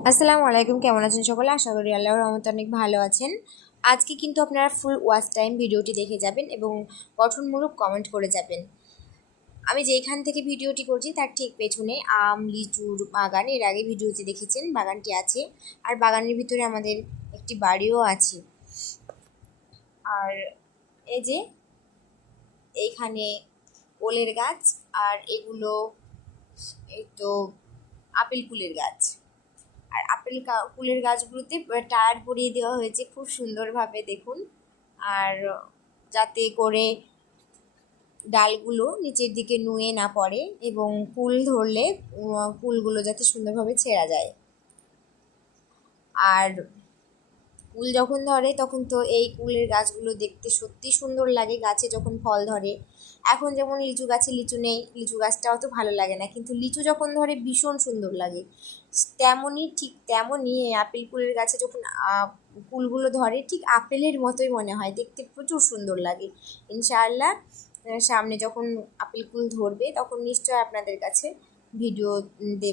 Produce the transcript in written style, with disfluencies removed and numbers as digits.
আসসালামু আলাইকুম, কেমন আছেন সকলে? আশা করি আল্লাহর রহমতে অনেক ভালো আছেন। আজকে কিন্তু আপনারা ফুল ওয়াচ টাইম ভিডিওটি দেখে যাবেন এবং গঠনমূলক কমেন্ট করে যাবেন। আমি যেইখান থেকে ভিডিওটি করছি তার ঠিক পেছনে আম লিচুর বাগান, এর আগে ভিডিওতে দেখেছেন বাগানটি আছে। আর বাগানের ভিতরে আমাদের একটি বাড়িও আছে। আর এই যে এইখানে ওলের গাছ, আর এগুলো এই তো আপেল কুলের গাছ। আর আপেল কুলের গাছগুলোতে টায়ার পরিয়ে দেওয়া হয়েছে খুব সুন্দরভাবে, দেখুন। আর যাতে করে ডালগুলো নিচের দিকে নুয়ে না পড়ে এবং কুল ধরলে কুলগুলো যাতে সুন্দরভাবে ছেঁড়া যায়। আর কুল যখন ধরে তখন তো এই কুলের গাছগুলো দেখতে সত্যি সুন্দর লাগে, গাছে যখন ফল ধরে। এখন যেমন লিচু গাছে লিচু নেই, লিচু গাছটাও তো ভালো লাগে না, কিন্তু লিচু যখন ধরে ভীষণ সুন্দর লাগে। ঠিক তেমনই এই আপেল কুলের গাছে যখন কুলগুলো ধরে ঠিক আপেলের মতোই মনে হয়, দেখতে প্রচুর সুন্দর লাগে। ইনশাআল্লাহ সামনে যখন আপেল কুল ধরবে তখন নিশ্চয় আপনাদের কাছে ভিডিও দেব।